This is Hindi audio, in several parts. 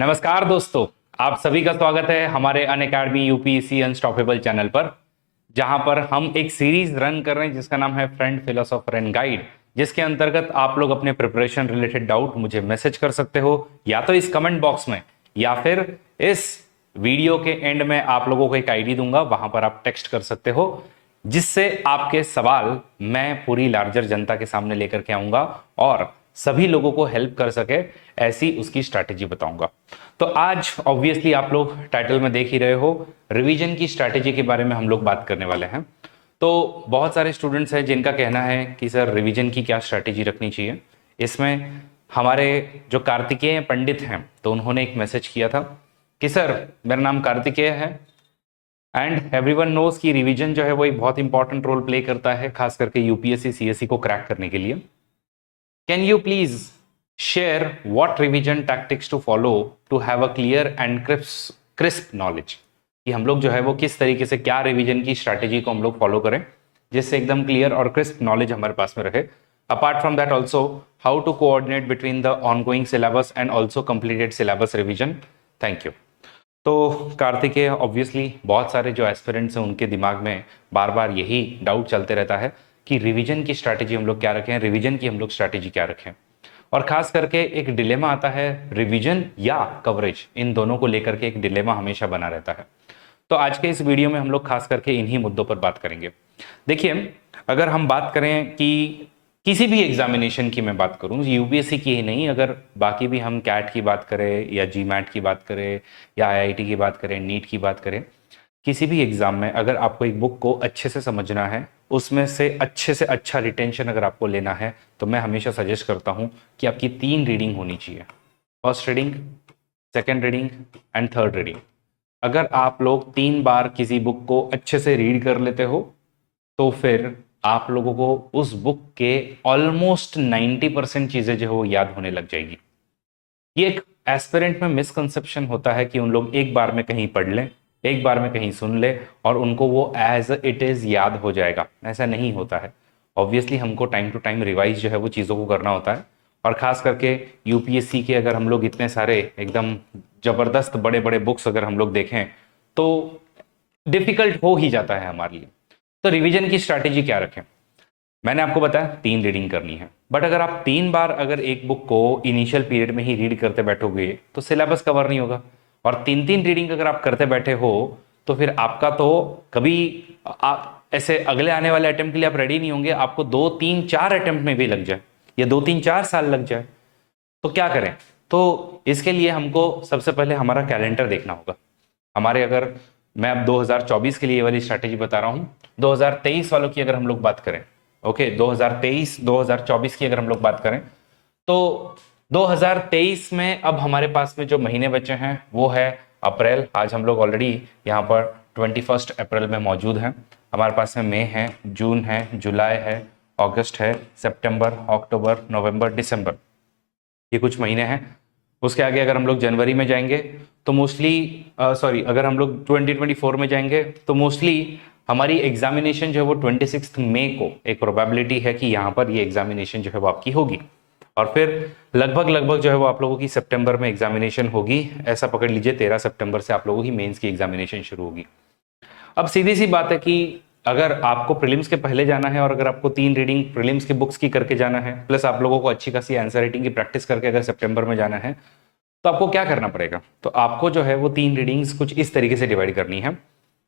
नमस्कार दोस्तों, आप सभी का स्वागत है हमारे अनअकैडमी यूपीएससी अनस्टॉपेबल चैनल पर, जहां पर हम एक सीरीज रन कर रहे हैं जिसका नाम है फ्रेंड फिलोसोफर एंड गाइड, जिसके अंतर्गत आप लोग अपने प्रिपरेशन रिलेटेड डाउट मुझे मैसेज कर सकते हो, या तो इस कमेंट बॉक्स में या फिर इस वीडियो के एंड में आप लोगों को एक आईडी दूंगा, वहां पर आप टेक्स्ट कर सकते हो, जिससे आपके सवाल मैं पूरी लार्जर जनता के सामने लेकर के आऊंगा और सभी लोगों को हेल्प कर सके, ऐसी उसकी स्ट्रैटेजी बताऊंगा। तो आज ऑब्वियसली आप लोग टाइटल में देख ही रहे हो, रिवीजन की स्ट्रैटेजी के बारे में हम लोग बात करने वाले हैं। तो बहुत सारे स्टूडेंट्स हैं जिनका कहना है कि सर रिवीजन की क्या स्ट्रैटेजी रखनी चाहिए। इसमें हमारे जो कार्तिकेय पंडित हैं, तो उन्होंने एक मैसेज किया था कि सर मेरा नाम कार्तिकेय है एंड एवरीवन नोज कि रिवीजन जो है वो एक बहुत इंपॉर्टेंट रोल प्ले करता है, खास करके यूपीएससी सीएससी को क्रैक करने के लिए। Can you please share what revision tactics to follow to have a clear and crisp knowledge, कि हम लोग जो है वो किस तरीके से क्या रिवीजन की स्ट्रैटेजी को हम लोग फॉलो करें जिससे एकदम क्लियर और क्रिस्प नॉलेज हमारे पास में रहे। Apart from that also how to coordinate between the ongoing syllabus and also completed syllabus revision. Thank you. तो कार्तिकेय, ऑब्वियसली बहुत सारे जो एस्पिरेंट्स हैं उनके दिमाग में बार बार यही डाउट चलते रहता है कि रिवीजन की स्ट्रैटेजी हम लोग क्या रखें, रिवीजन की हम लोग स्ट्रैटेजी क्या रखें, और खास करके एक डिलेमा आता है रिवीजन या कवरेज, इन दोनों को लेकर के एक डिलेमा हमेशा बना रहता है। तो आज के इस वीडियो में हम लोग खास करके इन्हीं मुद्दों पर बात करेंगे। देखिए, अगर हम बात करें कि किसी भी एग्जामिनेशन की मैं बात करूं, यूपीएससी की ही नहीं, अगर बाकी भी हम कैट की बात करें या जीमैट की बात करें या आईआईटी की बात करें, नीट की बात करें, किसी भी एग्जाम में अगर आपको एक बुक को अच्छे से समझना है, उसमें से अच्छा रिटेंशन अगर आपको लेना है, तो मैं हमेशा सजेस्ट करता हूं कि आपकी 3 रीडिंग होनी चाहिए। First reading, second reading and third reading. अगर आप लोग 3 बार किसी बुक को अच्छे से रीड कर लेते हो, तो फिर आप लोगों को उस बुक के ऑलमोस्ट 90% चीजें जो है वो याद होने लग जाएगी। ये एक एस्पिरेंट में मिसकंसेप्शन होता है कि उन लोग एक बार में कहीं पढ़ लें, एक बार में कहीं सुन ले और उनको वो एज इट इज याद हो जाएगा। ऐसा नहीं होता है। ऑब्वियसली हमको टाइम टू टाइम रिवाइज जो है वो चीज़ों को करना होता है, और खास करके यूपीएससी के अगर हम लोग इतने सारे एकदम जबरदस्त बड़े बड़े बुक्स अगर हम लोग देखें तो डिफिकल्ट हो ही जाता है हमारे लिए। तो रिवीजन की स्ट्रैटेजी क्या रखें? मैंने आपको बताया 3 रीडिंग करनी है, बट अगर आप 3 बार अगर एक बुक को इनिशियल पीरियड में ही रीड करते बैठोगे तो सिलेबस कवर नहीं होगा, और 3 रीडिंग अगर आप करते बैठे हो तो फिर आपका तो कभी आप ऐसे अगले आने वाले अटेम्प्ट के लिए आप रेडी नहीं होंगे। आपको 2 3 4 अटेम्प्ट में भी लग जाए या 2 3 4 साल लग जाए तो क्या करें? तो इसके लिए हमको सबसे पहले हमारा कैलेंडर देखना होगा। हमारे अगर मैं अब 2024 के लिए ये वाली स्ट्रैटेजी बता रहा हूँ, 2023 वालों की अगर हम लोग बात करें, ओके 2023 2024 की अगर हम लोग बात करें, तो 2023 में अब हमारे पास में जो महीने बचे हैं वो है अप्रैल। आज हम लोग ऑलरेडी यहाँ पर 21 अप्रैल में मौजूद हैं। हमारे पास में मई है, जून है, जुलाई है, अगस्त है, सितंबर, अक्टूबर, नवंबर, दिसंबर, ये कुछ महीने हैं। उसके आगे अगर हम लोग जनवरी में जाएंगे तो मोस्टली अगर हम लोग 2024 में जाएंगे तो मोस्टली हमारी एग्जामिनेशन जो है वो 26 मई को एक प्रोबेबिलिटी है कि यहाँ पर ये एग्जामिनेशन जो है वो आपकी होगी, और फिर लगभग लगभग जो है वो आप लोगों की सितंबर में एग्जामिनेशन होगी। ऐसा पकड़ लीजिए 13 सितंबर से आप लोगों की मेंस की एग्जामिनेशन शुरू होगी। अब सीधी सी बात है कि अगर आपको प्रीलिम्स के पहले जाना है और अगर आपको 3 रीडिंग प्रीलिम्स की बुक्स की करके जाना है, प्लस आप लोगों को अच्छी खासी आंसर राइटिंग की प्रैक्टिस करके अगर सितंबर में जाना है, तो आपको क्या करना पड़ेगा? तो आपको जो है वो 3 रीडिंग्स कुछ इस तरीके से डिवाइड करनी है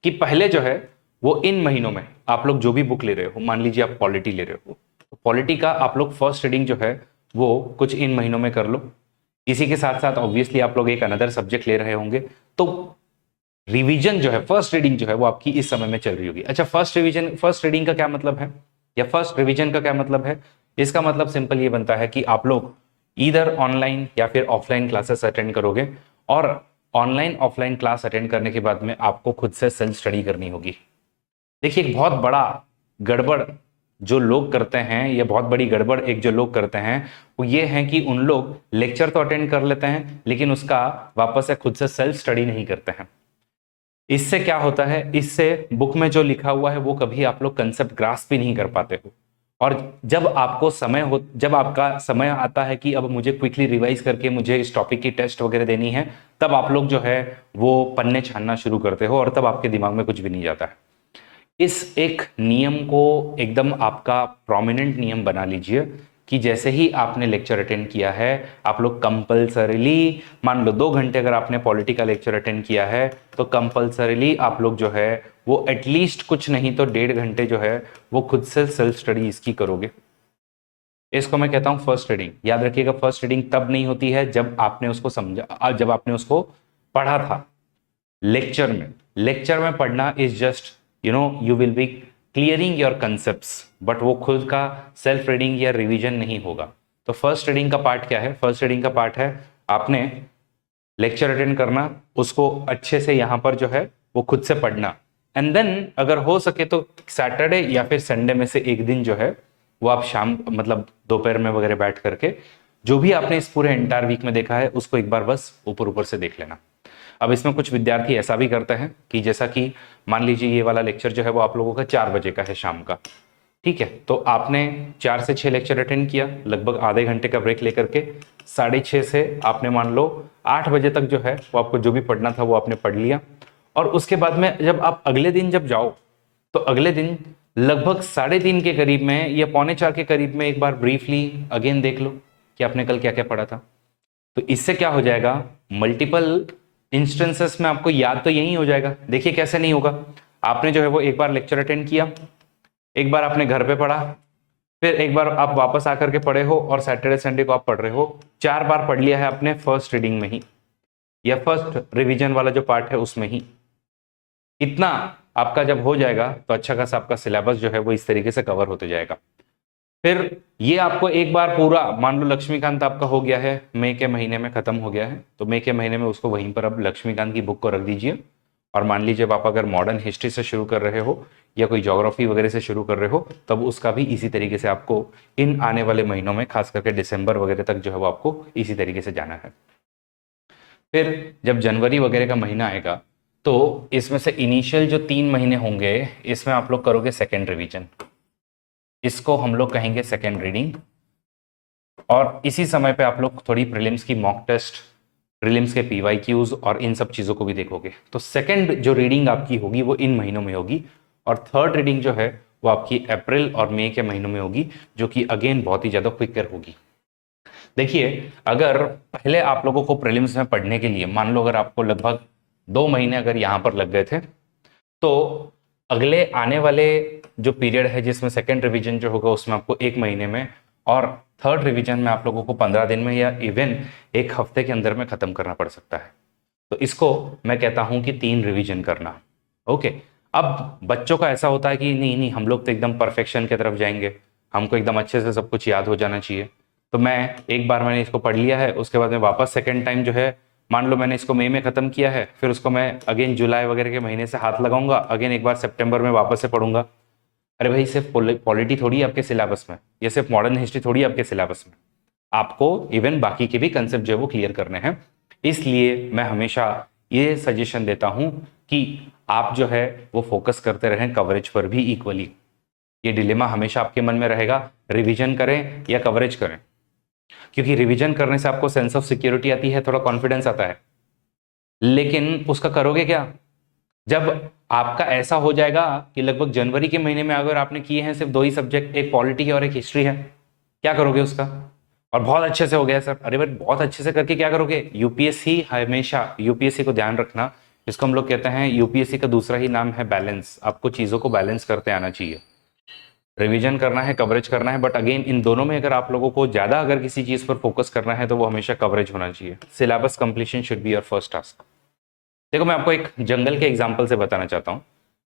कि पहले जो है वो इन महीनों में आप लोग जो भी बुक ले रहे हो, मान लीजिए आप पॉलिटी ले रहे हो, तो पॉलिटी का आप लोग फर्स्ट रीडिंग जो है वो कुछ इन महीनों में कर लो। इसी के साथ साथ ऑब्वियसली आप लोग एक अनदर सब्जेक्ट ले रहे होंगे, तो रिवीजन जो है, फर्स्ट रीडिंग जो है वो आपकी इस समय में चल रही होगी। अच्छा, फर्स्ट रीडिंग का क्या मतलब है या फर्स्ट रिवीजन का क्या मतलब है? इसका मतलब सिंपल ये बनता है कि आप लोग इधर ऑनलाइन या फिर ऑफलाइन क्लासेस अटेंड करोगे, और ऑनलाइन ऑफलाइन क्लास अटेंड करने के बाद में आपको खुद से सेल्फ स्टडी करनी होगी। देखिए, एक बहुत बड़ा गड़बड़ जो लोग करते हैं, ये बहुत बड़ी गड़बड़ एक जो लोग करते हैं वो ये है कि उन लोग लेक्चर तो अटेंड कर लेते हैं लेकिन उसका वापस से खुद से सेल्फ स्टडी नहीं करते हैं। इससे क्या होता है, इससे बुक में जो लिखा हुआ है वो कभी आप लोग कंसेप्ट ग्रास्प भी नहीं कर पाते हो, और जब आपका समय आता है कि अब मुझे क्विकली रिवाइज करके मुझे इस टॉपिक की टेस्ट वगैरह देनी है, तब आप लोग जो है वो पन्ने छानना शुरू करते हो और तब आपके दिमाग में कुछ भी नहीं जाता है। इस एक नियम को एकदम आपका प्रोमिनेंट नियम बना लीजिए कि जैसे ही आपने लेक्चर अटेंड किया है, आप लोग कंपलसरीली, मान लो 2 घंटे अगर आपने पॉलिटी का लेक्चर अटेंड किया है, तो कंपलसरीली आप लोग जो है वो एटलीस्ट कुछ नहीं तो 1.5 घंटे जो है वो खुद से सेल्फ स्टडी इसकी करोगे। इसको मैं कहता हूं फर्स्ट रीडिंग। याद रखिएगा, फर्स्ट रीडिंग तब नहीं होती है जब आपने उसको समझा, जब आपने उसको पढ़ा था लेक्चर में पढ़ना is just you will be clearing your concepts, but वो खुद का सेल्फ रीडिंग या रिवीजन नहीं होगा। तो फर्स्ट रीडिंग का पार्ट क्या है? फर्स्ट रीडिंग का पार्ट है आपने लेक्चर अटेंड करना, उसको अच्छे से यहाँ पर जो है वो खुद से पढ़ना, एंड देन अगर हो सके तो सैटरडे या फिर संडे में से एक दिन जो है वो आप शाम मतलब दोपहर में वगैरह बैठ करके जो भी आपने इस पूरे एंटायर वीक में देखा है उसको एक बार बस ऊपर ऊपर से देख लेना। अब इसमें कुछ विद्यार्थी ऐसा भी करते हैं कि जैसा कि मान लीजिए ये वाला लेक्चर जो है वो आप लोगों का 4 बजे का है शाम का, ठीक है, तो आपने 4 से 6 लेक्चर अटेंड किया, लगभग आधे घंटे का ब्रेक लेकर के 6:30 से आपने मान लो 8 बजे तक जो है वो आपको जो भी पढ़ना था वो आपने पढ़ लिया। और उसके बाद में जब आप अगले दिन जब जाओ तो अगले दिन लगभग 3:30 के करीब में या 3:45 के करीब में एक बार ब्रीफली अगेन देख लो कि आपने कल क्या क्या पढ़ा था। तो इससे क्या हो जाएगा, मल्टीपल इंस्टेंसेस में आपको याद तो यही हो जाएगा। देखिए कैसे नहीं होगा, आपने जो है वो एक बार लेक्चर अटेंड किया, एक बार आपने घर पे पढ़ा, फिर एक बार आप वापस आकर के पढ़े हो और सैटरडे संडे को आप पढ़ रहे हो, 4 बार पढ़ लिया है आपने फर्स्ट रीडिंग में ही या फर्स्ट रिवीजन वाला जो पार्ट है उसमें ही। इतना आपका जब हो जाएगा तो अच्छा खासा आपका सिलेबस जो है वो इस तरीके से कवर होते जाएगा। फिर ये आपको एक बार पूरा मान लो लक्ष्मीकांत आपका हो गया है, मई के महीने में खत्म हो गया है, तो मई के महीने में उसको वहीं पर अब लक्ष्मीकांत की बुक को रख दीजिए। और मान लीजिए आप अगर मॉडर्न हिस्ट्री से शुरू कर रहे हो या कोई ज्योग्राफी वगैरह से शुरू कर रहे हो, तब उसका भी इसी तरीके से आपको इन आने वाले महीनों में खास करके दिसंबर वगैरह तक जो है वो आपको इसी तरीके से जाना है। फिर जब जनवरी वगैरह का महीना आएगा तो इसमें से इनिशियल जो 3 महीने होंगे इसमें आप लोग करोगे सेकेंड रिवीजन, इसको हम लोग कहेंगे सेकेंड रीडिंग। और इसी समय पे आप लोग थोड़ी प्रीलिम्स की मॉक टेस्ट, प्रीलिम्स के पीवाईक्यूज और इन सब चीज़ों को भी देखोगे। तो सेकेंड जो रीडिंग आपकी होगी वो इन महीनों में होगी, और थर्ड रीडिंग जो है वो आपकी अप्रैल और मई के महीनों में होगी, जो कि अगेन बहुत ही ज़्यादा क्विकर होगी। देखिए, अगर पहले आप लोगों को प्रीलिम्स में पढ़ने के लिए मान लो अगर आपको लगभग 2 महीने अगर यहाँ पर लग गए थे, तो अगले आने वाले जो पीरियड है जिसमें सेकेंड रिवीजन जो होगा उसमें आपको 1 महीने में, और थर्ड रिवीजन में आप लोगों को 15 दिन में या इवन एक हफ्ते के अंदर में खत्म करना पड़ सकता है। तो इसको मैं कहता हूं कि 3 रिवीजन करना। ओके, अब बच्चों का ऐसा होता है कि नहीं नहीं हम लोग तो एकदम परफेक्शन की तरफ जाएंगे, हमको एकदम अच्छे से सब कुछ याद हो जाना चाहिए। तो मैं एक बार मैंने इसको पढ़ लिया है, उसके बाद में वापस सेकेंड टाइम जो है, मान लो मैंने इसको मई में खत्म किया है, फिर उसको मैं अगेन जुलाई वगैरह के महीने से हाथ लगाऊंगा, अगेन एक बार सितंबर में वापस से पढ़ूंगा। अरे भाई, सिर्फ पॉलिटी थोड़ी है आपके सिलेबस में, या सिर्फ मॉडर्न हिस्ट्री थोड़ी है आपके सिलेबस में, आपको इवन बाकी के भी कंसेप्ट जो है वो क्लियर करने हैं। इसलिए मैं हमेशा ये सजेशन देता हूं कि आप जो है वो फोकस करते रहें कवरेज पर भी इक्वली। ये डिलेमा हमेशा आपके मन में रहेगा, रिवीजन करें या कवरेज करें, क्योंकि रिवीजन करने से आपको सेंस ऑफ सिक्योरिटी आती है, थोड़ा कॉन्फिडेंस आता है, लेकिन उसका करोगे क्या जब आपका ऐसा हो जाएगा कि लगभग जनवरी के महीने में अगर आपने किए हैं सिर्फ 2 ही सब्जेक्ट, एक पॉलिटी है और एक हिस्ट्री है, क्या करोगे उसका? और बहुत अच्छे से हो गया सर, अरे भाई बहुत अच्छे से करके क्या करोगे? यूपीएससी हमेशा, यूपीएससी को ध्यान रखना, इसको हम लोग कहते हैं यूपीएससी का दूसरा ही नाम है बैलेंस। आपको चीजों को बैलेंस करते आना चाहिए, रिवीजन करना है, कवरेज करना है, बट अगेन इन दोनों में अगर आप लोगों को ज्यादा अगर किसी चीज पर फोकस करना है तो वो हमेशा कवरेज होना चाहिए। Syllabus completion should be your first task. देखो, मैं आपको एक जंगल के एग्जाम्पल से बताना चाहता हूँ।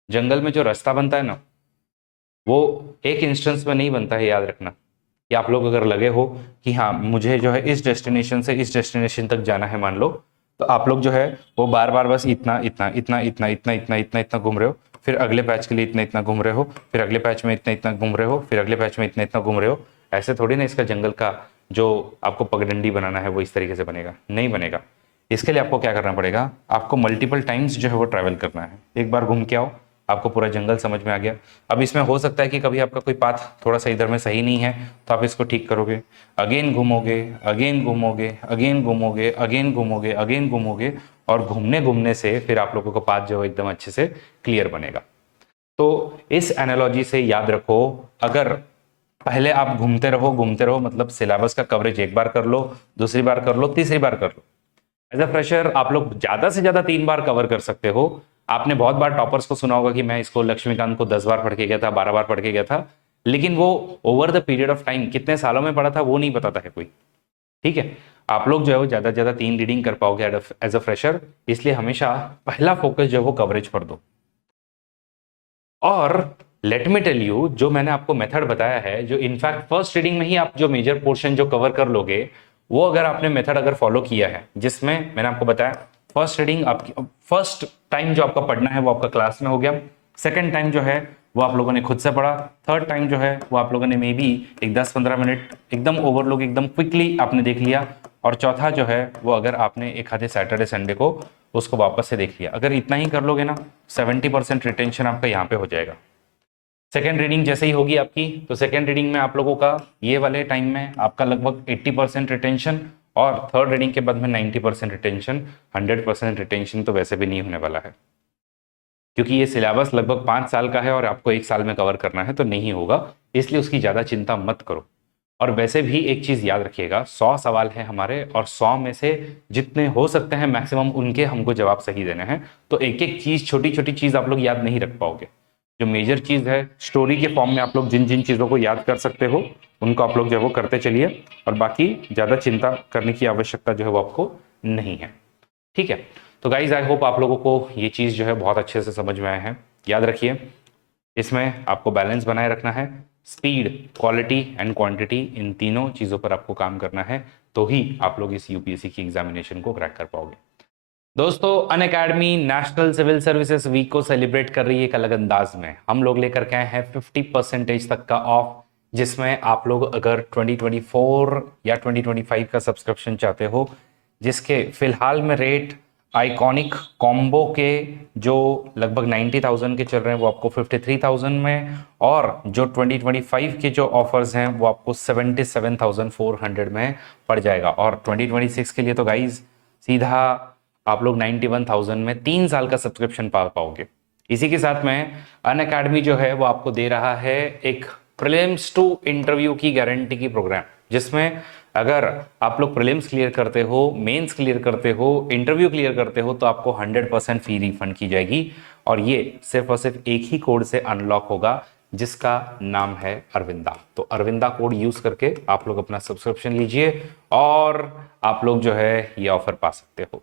जंगल में जो रास्ता बनता है ना, वो एक इंस्टेंस में नहीं बनता है, याद रखना। कि आप लोग अगर लगे हो कि हाँ मुझे जो है इस डेस्टिनेशन से इस डेस्टिनेशन तक जाना है मान लो, तो आप लोग जो है वो बार बार बस इतना इतना इतना इतना इतना इतना इतना इतना घूम रहे हो, फिर अगले पैच के लिए इतना इतना घूम रहे हो, फिर अगले पैच में इतना इतना घूम रहे हो, फिर अगले पैच में इतना इतना घूम रहे हो। ऐसे थोड़ी ना इसका जंगल का जो आपको पगडंडी बनाना है वो इस तरीके से बनेगा, नहीं बनेगा। इसके लिए आपको क्या करना पड़ेगा, आपको मल्टीपल टाइम्स जो है वो ट्रैवल करना है। एक बार घूम के आओ, आपको पूरा जंगल समझ में आ गया। अब इसमें हो सकता है कि कभी आपका कोई पाथ थोड़ा सा इधर में सही नहीं है, तो आप इसको ठीक करोगे, अगेन घूमोगे, अगेन घूमोगे, अगेन घूमोगे, अगेन घूमोगे, अगेन घूमोगे, और घूमने घूमने से फिर आप लोगों का पाथ जो है एकदम अच्छे से क्लियर बनेगा। तो इस एनालॉजी से याद रखो, अगर पहले आप घूमते रहो मतलब सिलेबस का कवरेज एक बार कर लो, दूसरी बार कर लो, तीसरी बार कर लो। एज अ फ्रेशर आप लोग ज्यादा से ज्यादा 3 बार कवर कर सकते हो। आपने बहुत बार टॉपर्स को सुना होगा कि मैं इसको लक्ष्मीकांत को 10 बार पढ़ के गया था, 12 बार पढ़ के गया था, लेकिन वो over the period of time कितने सालों में पढ़ा था वो नहीं बताता है कोई। ठीक है, आप लोग जो है वो ज्यादा से ज्यादा 3 रीडिंग कर पाओगे एज अ फ्रेशर, इसलिए हमेशा पहला फोकस जो है वो कवरेज पर दो। और लेट मी टेल यू, जो मैंने आपको मेथड बताया है, जो इनफैक्ट फर्स्ट रीडिंग में ही आप जो मेजर पोर्शन जो कवर कर लोगे, वो अगर आपने मेथड अगर फॉलो किया है, जिसमें मैंने आपको बताया फर्स्ट रीडिंग आपकी, फर्स्ट टाइम जो आपका पढ़ना है वो आपका क्लास में हो गया, सेकंड टाइम जो है वो आप लोगों ने खुद से पढ़ा, थर्ड टाइम जो है वो आप लोगों ने मे बी एक 10-15 मिनट एकदम ओवरलोक एकदम क्विकली आपने देख लिया, और चौथा जो है वो अगर आपने एक आधे सैटरडे संडे को उसको वापस से देख लिया। अगर इतना ही कर लोगे ना, 70% रिटेंशन आपका यहाँ पे हो जाएगा। सेकेंड रीडिंग जैसे ही होगी आपकी, तो सेकेंड रीडिंग में आप लोगों का ये वाले टाइम में आपका लगभग 80% रिटेंशन, और थर्ड रीडिंग के बाद में 90% रिटेंशन। 100% रिटेंशन तो वैसे भी नहीं होने वाला है, क्योंकि ये सिलेबस लगभग 5 साल का है और आपको 1 साल में कवर करना है, तो नहीं होगा, इसलिए उसकी ज़्यादा चिंता मत करो। और वैसे भी एक चीज़ याद रखिएगा, 100 सवाल हैं हमारे, और 100 में से जितने हो सकते हैं मैक्सिमम उनके हमको जवाब सही देने हैं। तो एक एक चीज़, छोटी छोटी चीज़ आप लोग याद नहीं रख पाओगे। जो मेजर चीज़ है, स्टोरी के फॉर्म में आप लोग जिन जिन चीज़ों को याद कर सकते हो उनको आप लोग जो है वो करते चलिए, और बाकी ज़्यादा चिंता करने की आवश्यकता जो है वो आपको नहीं है। ठीक है, तो गाइज आई होप आप लोगों को ये चीज़ जो है बहुत अच्छे से समझ में आया है। याद रखिए, इसमें आपको बैलेंस बनाए रखना है, स्पीड, क्वालिटी एंड क्वांटिटी, इन तीनों चीज़ों पर आपको काम करना है, तो ही आप लोग इस यूपीएससी की एग्जामिनेशन को क्रैक कर पाओगे। दोस्तों, Unacademy national civil services week को सेलिब्रेट कर रही है एक अलग अंदाज में। हम लोग लेकर के आए हैं 50% तक का ऑफ, जिसमें आप लोग अगर 2024 या 2025 का सब्सक्रिप्शन चाहते हो, जिसके फिलहाल में रेट आइकॉनिक कॉम्बो के जो लगभग 90,000 के चल रहे हैं वो आपको 53,000 में, और जो 2025 के जो ऑफर्स हैं वो आपको 77,400 में पड़ जाएगा। और 2026 के लिए तो गाइज सीधा आप लोग 91,000 में 3 साल का सब्सक्रिप्शन पा पाओगे। इसी के साथ में अनअकैडमी जो है वो आपको दे रहा है एक प्रीलिम्स टू इंटरव्यू की गारंटी की प्रोग्राम, जिसमें अगर आप लोग प्रीलिम्स क्लियर करते हो, मेंस क्लियर करते हो, इंटरव्यू क्लियर करते हो, तो आपको 100% फी रिफंड की जाएगी। और ये सिर्फ और सिर्फ एक ही कोड से अनलॉक होगा, जिसका नाम है अरविंदा। तो अरविंदा कोड यूज करके आप लोग अपना सब्सक्रिप्शन लीजिए और आप लोग जो है ये ऑफर पा सकते हो।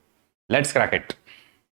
Let's crack it.